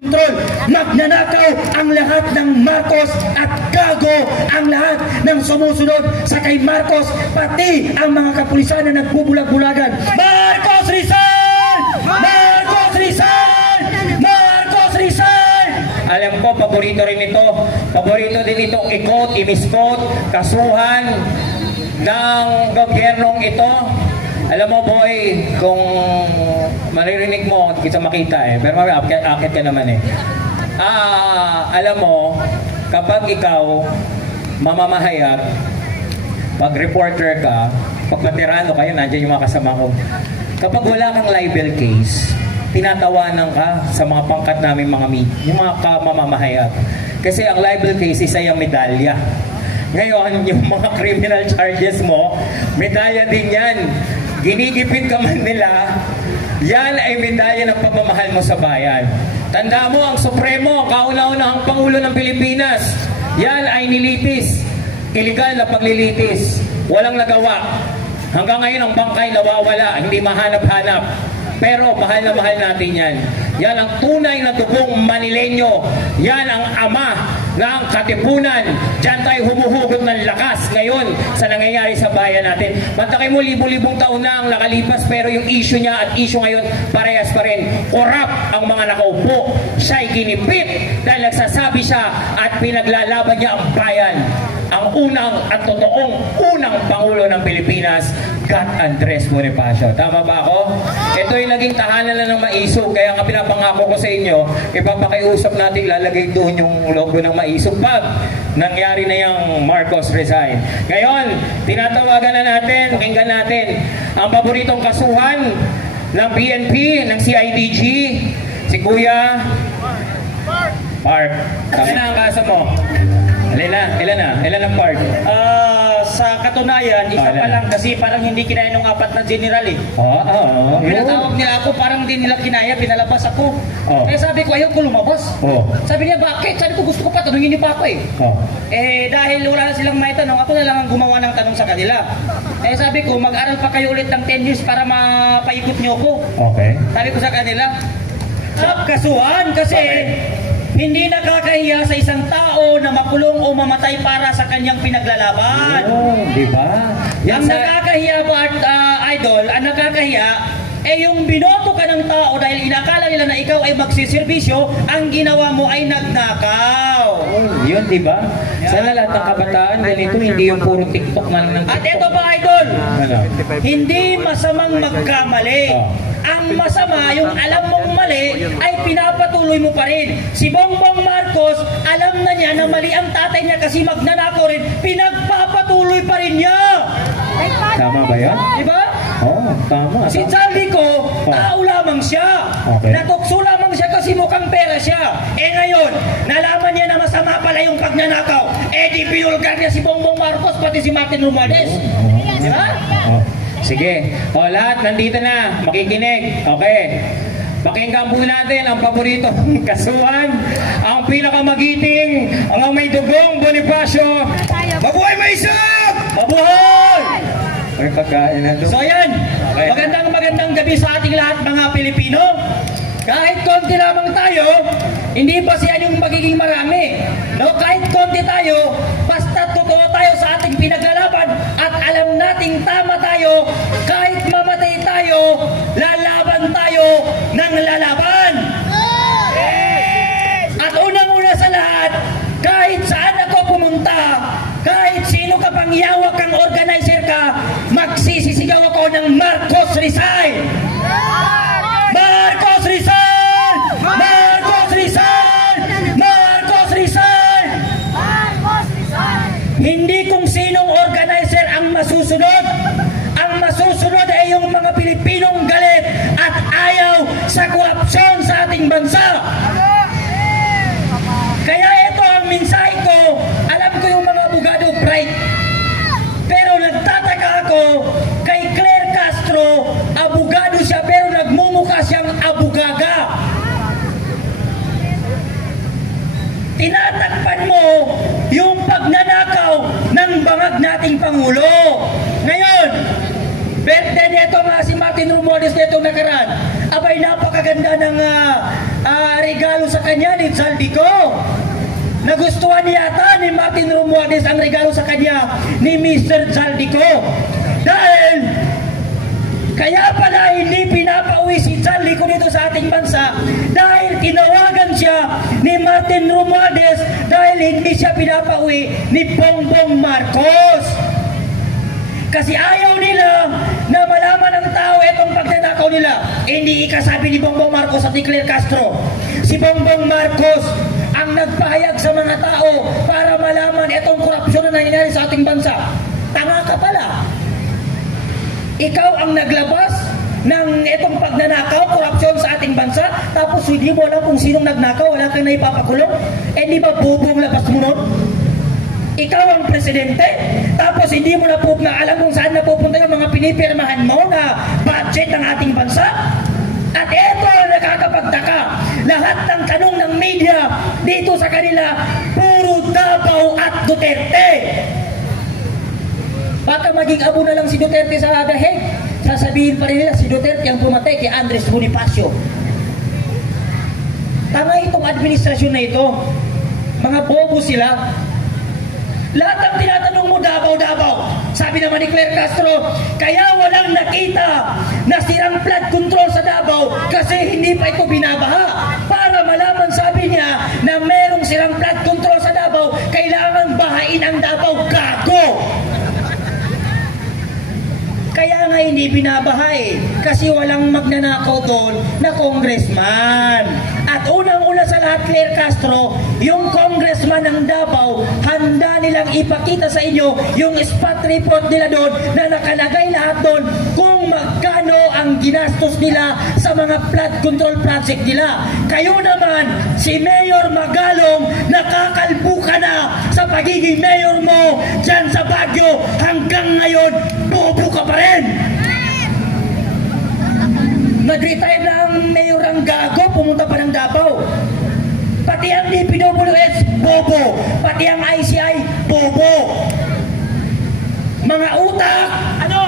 kontrol. Magnanakaw ang lahat ng Marcos at gago ang lahat ng sumusunod sa kay Marcos, pati ang mga kapulisan na nagbubulag-bulagan. Marcos resign! Marcos resign! Marcos resign! Alam ko, paborito rin ito. Paborito din itong i-quote, i-misquote, kasuhan ng gobyernong ito. Alam mo, boy, kung maririnig mo, hindi kita makita eh. Pero akit ka naman eh. Alam mo, kapag ikaw mamamahayag, pag reporter ka, pag veterano kayo, nandiyan yung mga kasama ko. Kapag wala kang libel case, tinatawanan ka sa mga pangkat namin yung mga mamamahayag. Kasi ang libel case, isa yung medalya. Ngayon, yung mga criminal charges mo, medalya din yan. Ginigipit ka man nila, yan ay medalya ng pagmamahal mo sa bayan. Tanda mo, ang Supremo, kauna-unahang Pangulo ng Pilipinas, yan ay nilitis. Iligal na paglilitis. Walang nagawa. Hanggang ngayon, ang bangkay nawawala, hindi mahanap-hanap. Pero mahal na mahal natin yan. Yan ang tunay na dugong Manileño. Yan ang ama ng katipunan. Diyan tayo humuhugot ng lakas ngayon sa nangyayari sa bayan natin. Mantakay mo, libo-libong taon na ang nakalipas, pero yung issue niya at issue ngayon parehas pa rin. Korap ang mga nakaupo. Siya'y ginipit dahil nagsasabi siya at pinaglalaban niya ang bayan. Ang unang at totoong unang Pangulo ng Pilipinas, God Andres Bonifacio. Tama ba ako? Ito ay naging tahanan lang ng maisog. Kaya nga pinapangako ko sa inyo, ipapakiusap natin, lalagay doon yung logo ng maisog pag nangyari na yung Marcos resign. Ngayon, tinatawagan na natin, pakinggan natin ang paboritong kasuhan ng PNP, ng CIDG, si Kuya Park. Kami na ang kaso mo. Ilan ang part? Sa katunayan, isa pa lang kasi parang hindi kinaya nung apat na general eh. Pinatawag nila ako, parang hindi nila kinaya, pinalabas ako. Eh sabi ko, ayaw ko lumabas. Sabi niya, bakit? Sabi ko, gusto ko pa, tanungin niyo pa ako eh. Dahil wala na silang may tanong, ako na lang ang gumawa ng tanong sa kanila. Eh sabi ko, mag-aral pa kayo ulit ng 10 years para mapaikot niyo ako. Sabi ko sa kanila, kasuhan kasi hindi nakakahiya sa isang tao na makulong o mamatay para sa kanyang pinaglalaban. Diba? Ang nakakahiya ba, idol, ang nakakahiya, yung binoto ka ng tao dahil inakala nila na ikaw ay magsiservisyo, ang ginawa mo ay nagnakaw. Yun, diba? Sana lahat ng kabataan, ganito, hindi yung puro TikTok na lang ng TikTok. At ito pa, idol, hindi masamang magkamali. Ang masama, yung alam mong mali, ay pinapatuloy mo pa rin. Si Bongbong Marcos, alam na niya na mali ang tatay niya kasi magnanakaw rin, pinagpapatuloy pa rin niya. Tama ba yan? Diba? Tama. Si Charlie ko, tao lamang siya. Natukso lamang siya kasi mukhang pera siya. Ngayon, nalaman niya na masama pala yung pagnanakaw. Di pinulgar niya si Bongbong Marcos, pati si Martin Romualdez. Diba? Sige. Lahat nandito na. Makikinig. Okay. Pakinggan po natin ang paboritong kasuhan, ang pinakamagiting, ang may dugong Bonifacio. Mabuhay maisog! Mabuhay! May pagkain na doon. So yan, magandang gabi sa ating lahat mga Pilipino. Kahit konti lamang tayo, hindi pa siya yung magiging marami. No, kahit konti tayo, basta totoo tayo sa ating pinaglalaban at alam nating tama tayo, kahit mamatay tayo, lalaban tayo ng lalaban. At unang-una sa lahat, kahit saan ako pumunta, kahit sino ka pang yawak kang organizer ka, magsisisigaw ako ng Marcos resign! Marcos resign! Marcos resign! Marcos resign! Marcos resign! Hindi kung sinong organizer ang masusunod. Ang masusunod ay yung mga Pilipinong galit at ayaw sa korupsyon sa ating bansa. Kaya ito ang mensahe ko. Alam ko yung mga abogado bright. Pero nagtataka ako kay Claire Castro, abogado siya pero nagmumukha siyang abugaga. Tinatakpan mo yung pagnanakaw ng bangag nating Pangulo. Ngayon, birthday nito nga si Martin Romualdez nito nakaraan. Abay, napakaganda ng regalo sa kanya ni Zaldico. Nagustuhan yata ni Martin Romualdez ang regalo sa kanya ni Mr. Zaldico. Dahil kaya pala hindi pinapauwi si Zaldico dito sa ating bansa dahil tinawagan siya ni Martin Romualdez dahil hindi siya pinapauwi ni Bongbong Marcos. Kasi ayaw nila na malaman ng tao itong pagnanakaw nila. Hindi ikasabi ni Bongbong Marcos at ni Claire Castro. Si Bongbong Marcos ang nagpahayag sa mga tao para malaman itong korupsyon na nangyayari sa ating bansa. Tanga ka pala. Ikaw ang naglabas ng itong pagnanakaw, korupsyon sa ating bansa, tapos hindi mo alam kung sinong nagnakaw, wala kang naipapakulong. Di ba bubong labas mo nun? Ikaw ang presidente, tapos hindi mo na alam kung saan napupunta yung mga pinipirmahan mo na budget ng ating bansa. At ito ang nakakapagtaka. Lahat ng tanong ng media dito sa kanila, puro Davao at Duterte. Baka maging abo na lang si Duterte sa dahig. Sasabihin pa rin nila si Duterte ang pumatay kay Andres Bonifacio. Tanga itong administrasyon na ito. Mga bobo sila. Lahat ang tinatanong mo, Davao, Davao. Sabi naman ni Claire Castro, kaya walang nakita na sirang flood control sa Davao kasi hindi pa ito binabaha. Para malaman, sabi niya, na merong sirang flood control sa Davao, kailangan bahain ang Davao. Gago! Kaya nga hindi binabahay kasi walang magnanakaw doon na congressman. At unang-una sa lahat, Claire Castro, yung congressman ng Davao, handa nilang ipakita sa inyo yung spot report nila doon na nakalagay lahat doon kung magkano ang ginastos nila sa mga flood control project nila. Kayo naman, si Mayor Magalong, nakakalbo ka na sa pagiging mayor mo dyan sa Baguio. Hanggang ngayon, bobo ka pa rin. Nag-retire na ang mayor ang gago, pumunta pa ng Davao. Pati ang DPWH, bobo. Pati ang ICI, bobo. Mga utak, ano?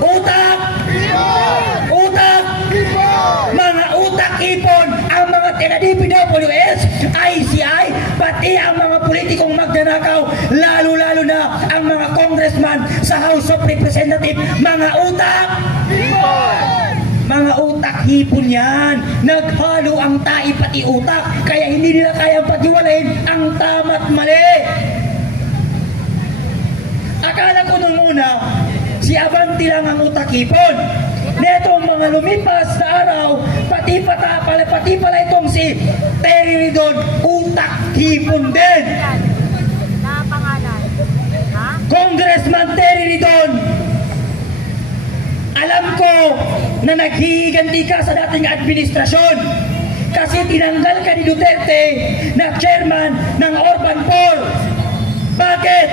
Utak! Utak! Mga utak ipon ang mga taga-DPWH, ICI, pati ang mga politikong magnanakaw, lalo-lalo na ang mga congressman sa House of Representatives. Mga utak! Mga utak hipon yan. Naghalo ang tai pati utak, kaya hindi nila kayang paghiwalayin ang tama't mali. Akala ko nung una, si Abante lang ang utak hipon. Netong mga lumipas na araw, pati pala itong si Terry Ridon, utak hipon din. Congressman Terry Ridon, alam ko na naghihiganti ka sa dating administrasyon kasi tinanggal ka ni Duterte na chairman ng Urban Poor. Bakit?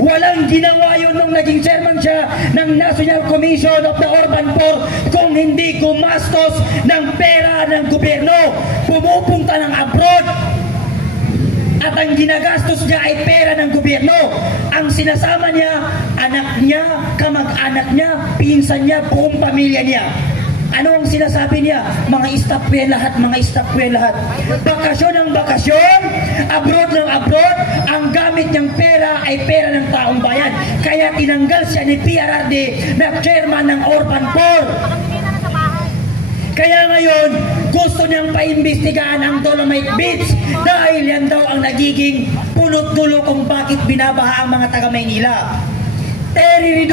Walang ginawa yun nung naging chairman siya ng National Commission of the Urban Poor kung hindi gumastos ng pera ng gobyerno, pumupunta ng abroad. At ang ginagastos niya ay pera ng gobyerno. Ang sinasama niya, anak niya, kamag-anak niya, pinsan niya, buong pamilya niya. Ano ang sinasabi niya? Mga staff ko yan lahat, mga staff ko yan lahat. Bakasyon ng bakasyon, abroad ng abroad, ang gamit niyang pera ay pera ng taong bayan. Kaya tinanggal siya ni PRRD na chairman ng Urban Poor. Kaya ngayon, gusto niyang paimbestigahan ang Dolomite Beach dahil yan daw ang nagiging punot dulo kung bakit binabaha ang mga taga-Maynila. Terry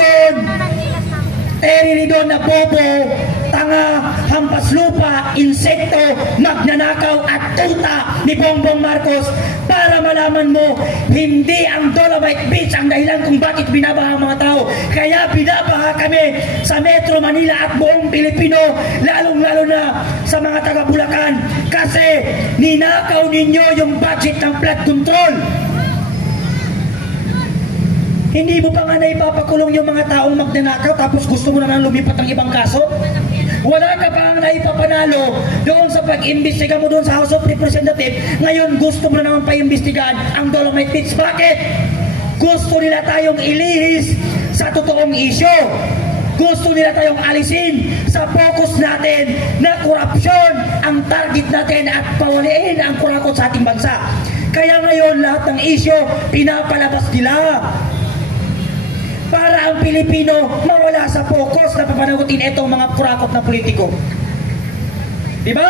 Ridon na bobo, tanga, hampas lupa, insekto, magnanakaw at tuta ni Bongbong Marcos. Para malaman mo, hindi ang Dolomite Beach ang dahilan kung bakit binabaha ang mga tao. Kaya binabaha kami sa Metro Manila at buong Pilipino, lalong-lalo na sa mga taga-Bulacan. Kasi ninakaw ninyo yung budget ng flood control. Hindi mo pa nga naipapakulong yung mga taong magnanakaw tapos gusto mo naman lumipat ang ibang kaso? Wala ka pa nga naipapanalo doon sa pag-imbestiga mo doon sa House of Representatives. Ngayon gusto mo na naman pa-imbestigaan ang Dolomite Beach. Bakit? Gusto nila tayong ilihis sa totoong isyo. Gusto nila tayong alisin sa focus natin na korupsyon ang target natin at pawaliin ang kurakot sa ating bansa. Kaya ngayon lahat ng isyo pinapalabas nila para ang Pilipino mawala sa focus na papanagutin itong mga kurakot na politiko. Diba?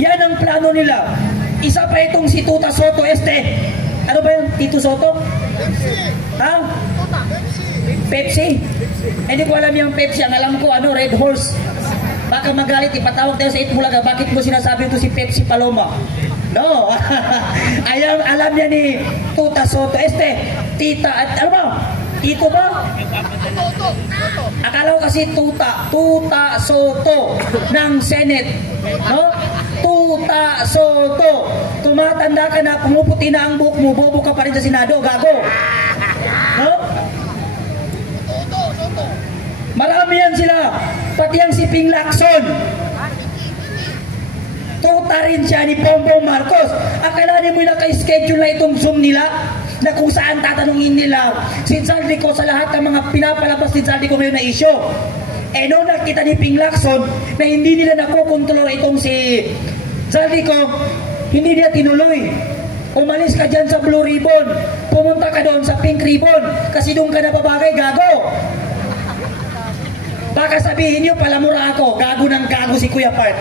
Yan ang plano nila. Isa pa itong si Tuta Soto Este. Ano ba yung Tito Soto? Ha? Pepsi. Hindi ko alam yung Pepsi. Ang alam ko, Red Horse. Baka magalit, ipatawag tayo sa Itbulaga. Bakit mo sinasabi ito si Pepsi Paloma? No. Alam niya ni Tuta Soto Este. Tita, at ano ba? Tito ba? Akala ko kasi Tuta Soto ng Senate. No? Tuta Soto. Tumatanda ka na, pumuputi na ang buhok mo, bobo ka pa rin sa Senado, gago. No? Marami yan sila. Pati ang si Ping Lacson. Tuta rin siya ni Bongbong Marcos. Akalanin mo na naka-schedule na itong Zoom nila na kung saan tatanungin nila si Zaldico sa lahat ng mga pinapalabas ni Zaldico ngayon na isyo. Noong nakita ni Ping Lacson na hindi nila nakukontrol itong si Zaldico, hindi niya tinuloy. Umalis ka dyan sa Blue Ribbon, pumunta ka doon sa Pink Ribbon kasi doon ka nababagay, gago. Baka sabihin niyo, palamura ako, gago ng gago si Kuya Part.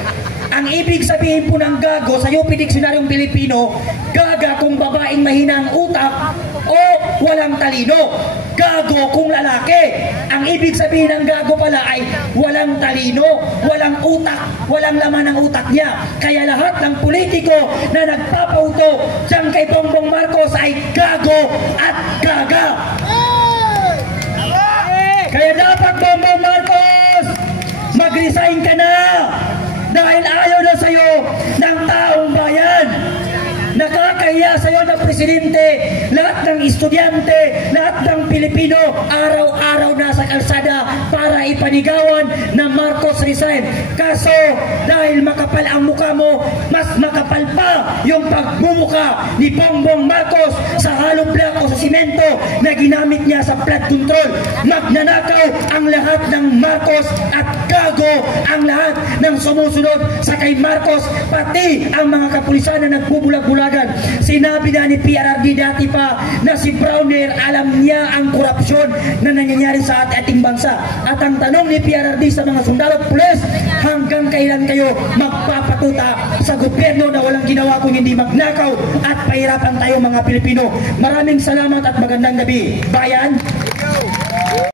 Ang ibig sabihin po ng gago sa UP Diksionaryong Pilipino, gaga kung babaeng mahina ang utak o walang talino. Gago kung lalaki. Ang ibig sabihin ng gago pala ay walang talino, walang utak, walang laman ng utak niya. Kaya lahat ng politiko na nagpapauto dyan kay Bongbong Marcos ay gago at gaga. Kaya dapat Bongbong Marcos, mag-resign ka na dahil ayaw na sa'yo ng taong bayan. Nakakahiya sa'yo ng presidente, lahat ng estudyante, lahat ng Pilipino, araw-araw na sa kalsada para ipanigawan na Marcos resign. Kaso, dahil makapal ang mukha mo, mas makapal pa yung pagbumuka ni Bongbong Marcos sa halong blako sa simento na ginamit niya sa flood control. Magnanakaw ang lahat ng Marcos at gago ang lahat ng sumusunod sa kay Marcos, pati ang mga kapulisan na nagbubulag-bulagan. Sinabi na ni PRRD dati pa na si Browner alam niya ang korupsyon na nangyayari sa ating bansa. At ang tanong ni PRRD sa mga sundalo at pulis, hanggang kailan kayo magpapatuta sa gobyerno na walang ginawa kung hindi magnakaw at pahirapan tayo mga Pilipino? Maraming salamat at magandang gabi, bayan.